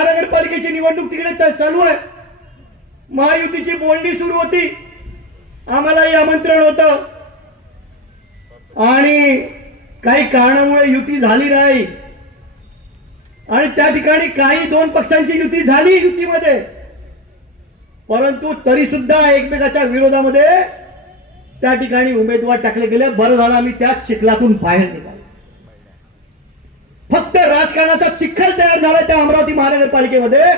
महानगरपालिकेची निवडणूक तिकडे चालू आहे महायुतीची बोलणी सुरू होती आम्हाला आमंत्रण होत आणि काही कारणामुळे युती झाली नाही आणि त्या ठिकाणी काही दोन पक्षांची युती झाली युतीमध्ये परंतु तरी सुद्धा एकमेकाच्या विरोधामध्ये त्या ठिकाणी उमेदवार टाकले गेले बरं झालं आम्ही त्या चिखलातून बाहेर निघालो फक्त राजकारणाचा चिखल तयार नगरपालिकेमध्ये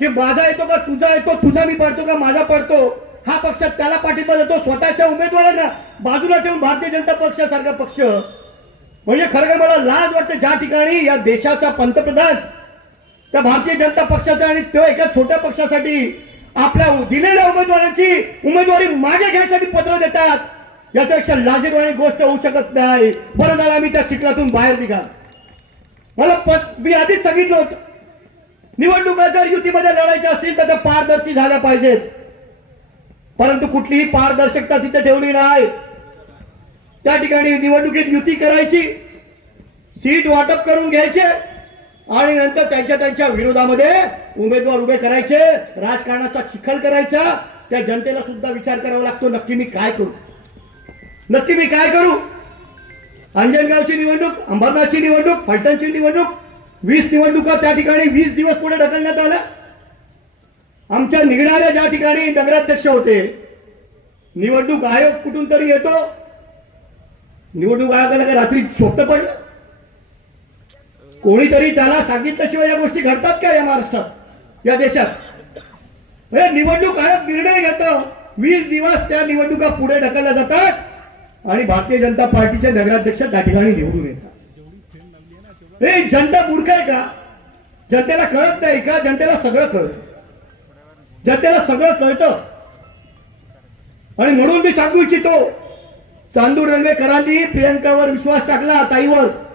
की माझा येतो का तुझा येतो तुझा मी पडतो का माझा पडतो हा पक्ष त्याला पाठिंबा देतो स्वतःच्या उमेदवारांना बाजूला ठेवून भारतीय जनता पक्षासारखा पक्ष म्हणजे खरं मला लाज वाटते ज्या ठिकाणी या देशाचा पंतप्रधान त्या भारतीय जनता पक्षाचा आणि तो एका छोट्या पक्षासाठी आपल्या दिलेल्या उमेदवारांची उमेदवारी मागे घ्यायसाठी पत्र देतात याच्यापेक्षा लाजीरवाणी गोष्ट होऊ शकत नाही बरं झालं मी त्या चिखलातून बाहेर निघा मला मी आधीच सांगितलं होतं निवडणुका जर युतीमध्ये लढायच्या असतील तर त्या पारदर्शी झाल्या पाहिजेत परंतु कुठलीही पारदर्शकता तिथे ठेवली नाही त्या ठिकाणी निवडणुकीत युती करायची सीट वाटप करून घ्यायचे आणि नंतर त्यांच्या त्यांच्या विरोधामध्ये उमेदवार उभे करायचे राजकारणाचा चिखल करायचा त्या जनतेला सुद्धा विचार करावा लागतो नक्की मी काय करू नक्की मी काय करू अंजनगावची निवडणूक अंबरनाथची निवडणूक फलटणची निवडणूक वीस निवडणुका त्या ठिकाणी वीस दिवस पुढे ढकलण्यात आल्या आमच्या निघणाऱ्या ज्या ठिकाणी नगराध्यक्ष होते निवडणूक आयोग कुठून तरी येतो निवडणूक आयोगाला काय रात्री सोपत पडलं कोणीतरी त्याला सांगितल्याशिवाय या गोष्टी घडतात का या महाराष्ट्रात या देशात निवडणूक आयोग निर्णय घेतो वीस दिवस त्या निवडणुका पुढे ढकलल्या जातात आणि भारतीय जनता पार्टीचे नगराध्यक्ष त्या ठिकाणी निवडून येतात हे जनता मूर्ख आहे का जनतेला कळत नाही का जनतेला सगळं कळत जनतेला सगळं कळतं आणि म्हणून मी सांगू इच्छितो चांदूर रेल्वेकरांनी प्रियंकावर विश्वास टाकला ताईवर